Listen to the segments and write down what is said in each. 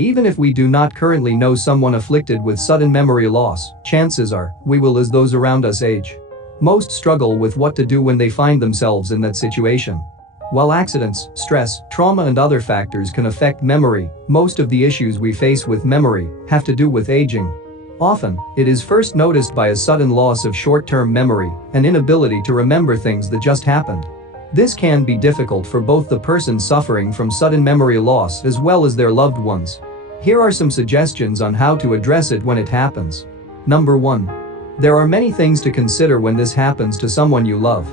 Even if we do not currently know someone afflicted with sudden memory loss, chances are we will as those around us age. Most struggle with what to do when they find themselves in that situation. While accidents, stress, trauma and other factors can affect memory, most of the issues we face with memory have to do with aging. Often, it is first noticed by a sudden loss of short-term memory, an inability to remember things that just happened. This can be difficult for both the person suffering from sudden memory loss as well as their loved ones. Here are some suggestions on how to address it when it happens. Number 1. There are many things to consider when this happens to someone you love.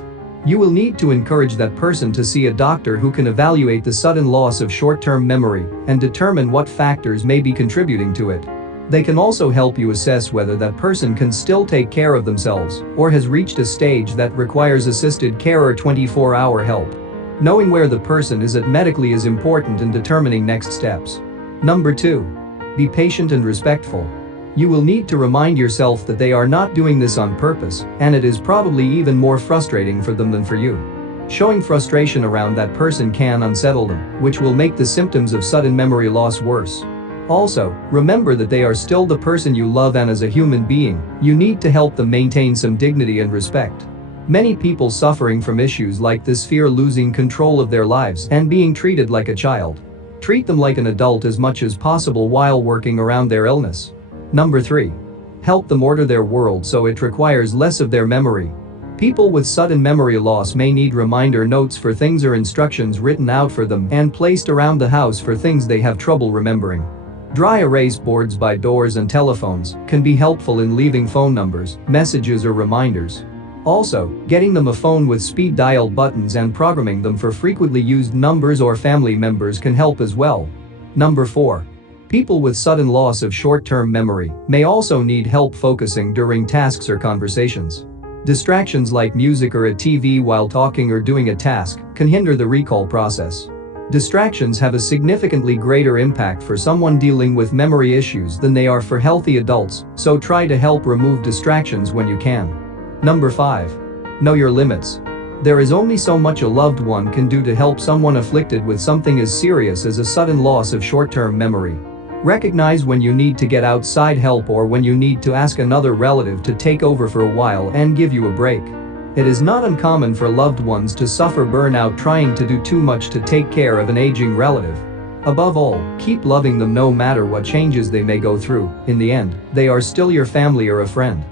You will need to encourage that person to see a doctor who can evaluate the sudden loss of short-term memory and determine what factors may be contributing to it. They can also help you assess whether that person can still take care of themselves or has reached a stage that requires assisted care or 24-hour help. Knowing where the person is at medically is important in determining next steps. Number 2. Be patient and respectful. You will need to remind yourself that they are not doing this on purpose, and it is probably even more frustrating for them than for you. Showing frustration around that person can unsettle them, which will make the symptoms of sudden memory loss worse. Also, remember that they are still the person you love, and as a human being, you need to help them maintain some dignity and respect. Many people suffering from issues like this fear losing control of their lives and being treated like a child. Treat them like an adult as much as possible while working around their illness. Number 3. Help them order their world so it requires less of their memory. People with sudden memory loss may need reminder notes for things or instructions written out for them and placed around the house for things they have trouble remembering. Dry erase boards by doors and telephones can be helpful in leaving phone numbers, messages or reminders. Also, getting them a phone with speed dial buttons and programming them for frequently used numbers or family members can help as well. Number 4. People with sudden loss of short-term memory may also need help focusing during tasks or conversations. Distractions like music or a TV while talking or doing a task can hinder the recall process. Distractions have a significantly greater impact for someone dealing with memory issues than they are for healthy adults, so try to help remove distractions when you can. Number 5. Know your limits. There is only so much a loved one can do to help someone afflicted with something as serious as a sudden loss of short-term memory. Recognize when you need to get outside help or when you need to ask another relative to take over for a while and give you a break. It is not uncommon for loved ones to suffer burnout trying to do too much to take care of an aging relative. Above all, keep loving them no matter what changes they may go through. In the end, they are still your family or a friend.